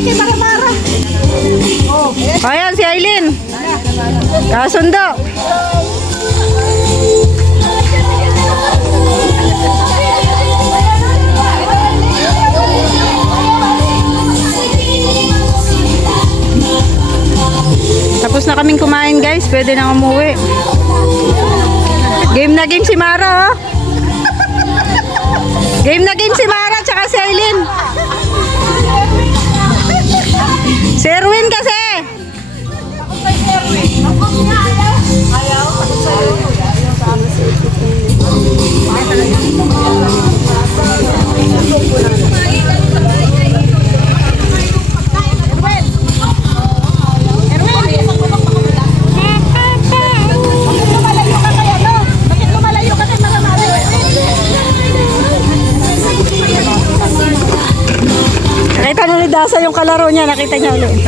kay Maramara. Ayan si Aileen. Kasundo. Tapos na kaming kumain guys, pwede na umuwi. Game na game si Mara, oh. Game na game si Mara tsaka si Aileen. Si Erwin kasi. Nakita na ni Dasa yung kalaro niya, nakita niya ulit.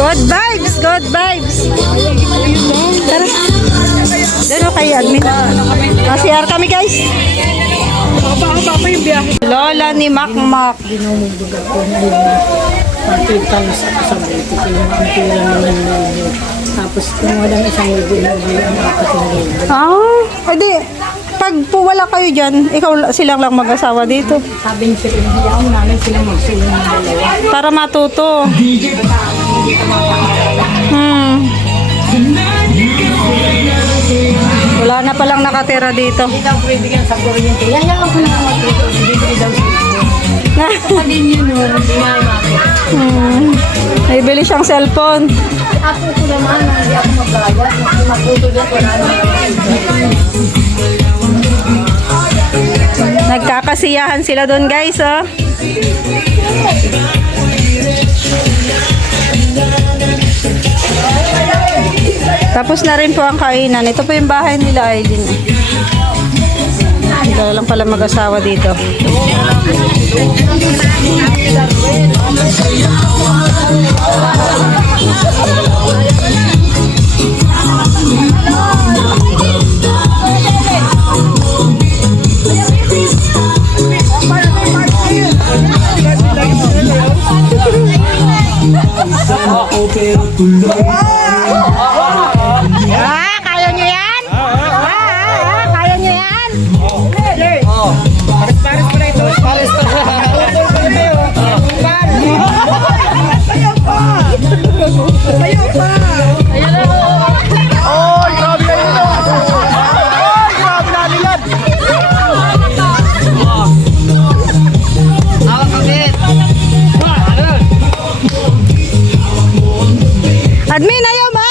Good vibes, good vibes. Tara. Dito kay admin. Masiyar kami guys. Haba-haba pa yung biyahe. Lola ni Makmak. Dinumudugat ko na yun. Patitang sa buti ko yung ang pila naman yun. Tapos kung walang isang libo na ang apat na libo. Edi, pag po wala kayo dyan, ikaw silang lang mag-asawa dito. Sabi niya sila, hayaan namin sila magsulong ng dalawa. Para matuto. Wala na palang nakatira dito. Hindi daw bibigyan sa kuryente. Hayaan ko na matuto. Bibigyan daw sa ito. Sabihin niyo nun, hindi nga May bili siyang cellphone. ako ko naman, hindi ako magbayad. Hindi matuto dyan, wala naman. Nagkakasiyahan sila doon guys, oh. Tapos na rin po ang kainan. Ito po yung bahay nila, Aileen. Dala lang pala mag-asawa dito. Kaya nyo yan? Kaya nyo yan? Pares-pares pa na ito. Pares pa na. Utol pa na tayo. Sayaw pa! Sayaw pa! Ayan na. Oh, grabe na ito. Oh, grabe na nilad. Awak kapit. Admin, ayaw ba?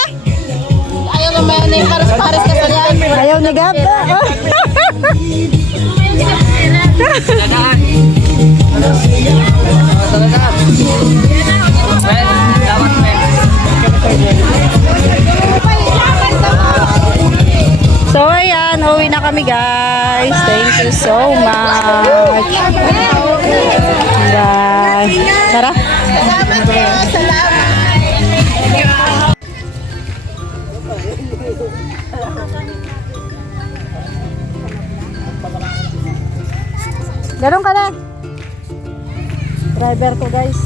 Ayaw naman yung pares-pares ka sa yan. Ayaw ni Gab. So ayan, uwi na kami guys. Thank you so much. Bye. Tara. Salamat po. Salamat. Ganun ka na. Driver ko guys.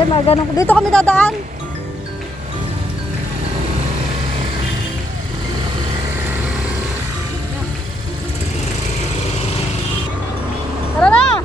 Ganun. Dito kami dadaan. Tara na.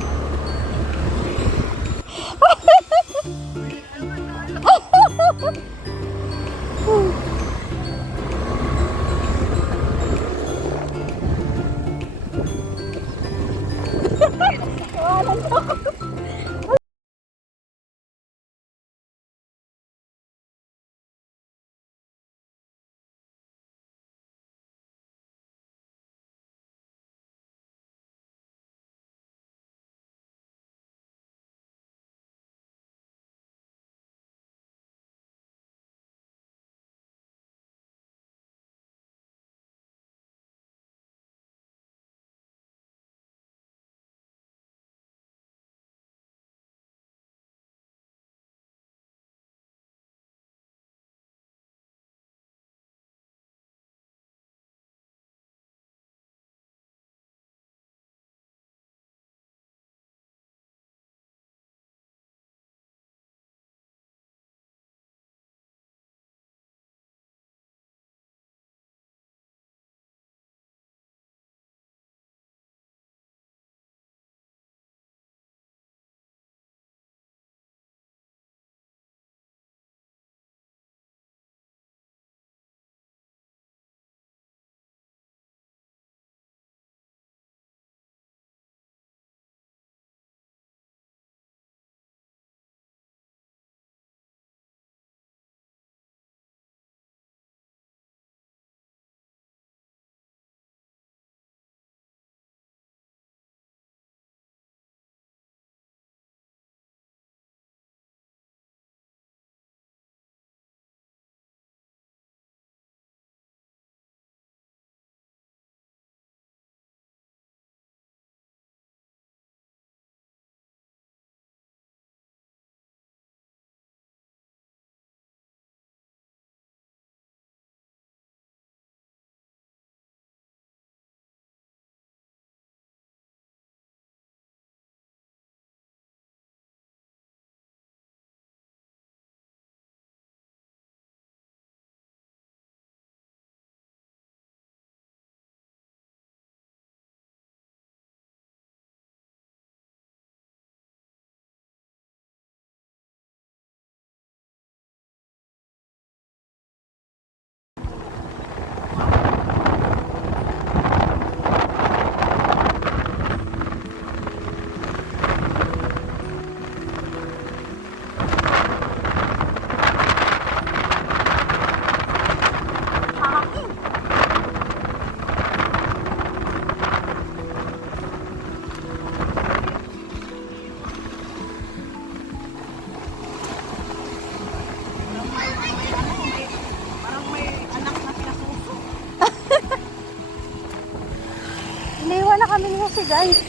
kasi guys.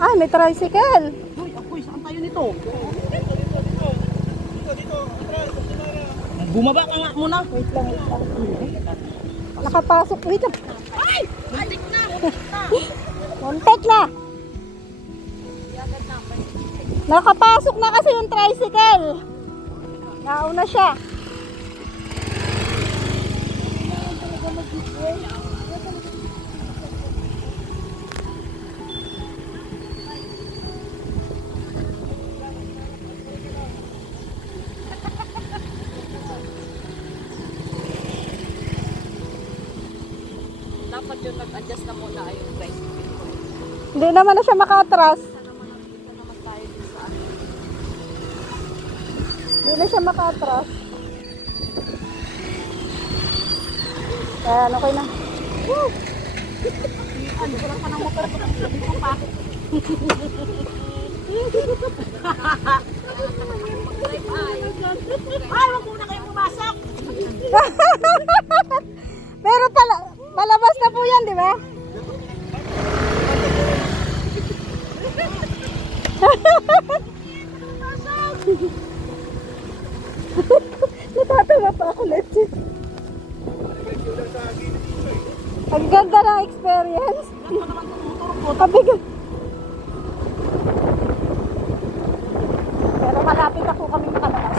Ay, may tricycle. Uy, ako'y saan tayo nito? Bumaba ka nga muna. Wait lang. Nakapasok. Wait lang. Ay! Muntik na! Muntik na. Nakapasok na kasi yung tricycle. Nauna siya. Dapat yun mag-adjust na muna yung price. Hindi naman na siya makatras. Hindi na siya makatras. Ayan, okay na. Woo! Ano, sarap ka ng motor ko. Sabi ko pa. Ay, wag muna kayo pumasok. Pero pala, palabas na po yan, di ba? Natatawa pa ako, Letsi. Ang ganda ng experience. Kabigat. Pero malapit na po kami makalabas.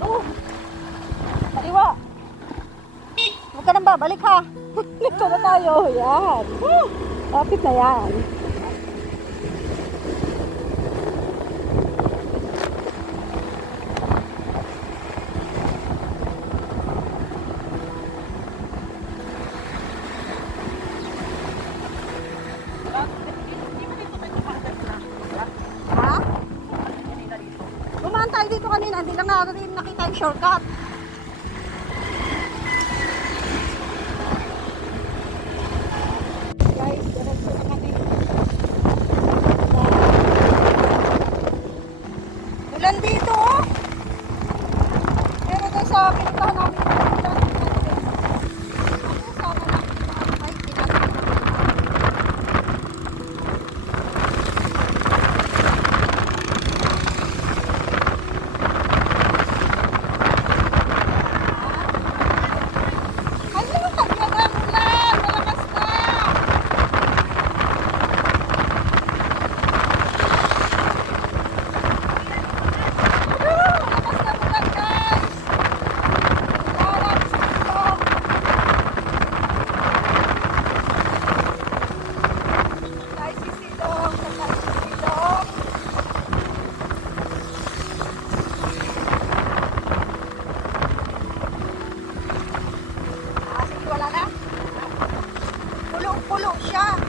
Oh, kaliwa. Huwag ka nang babalik ha. Dito na tayo. Yan. Lapit na yan. Ha? Dumaan tayo dito kanina. Hindi lang natin nakita yung shortcut. Guys, diretso na kami. Ulan dito, oh. Pero doon sa pinuntahan namin, ulan. Ano sa wala? Ay, pinasok. Ano? Kagyan ang ulan! Malakas na! Pulo-pulo siya.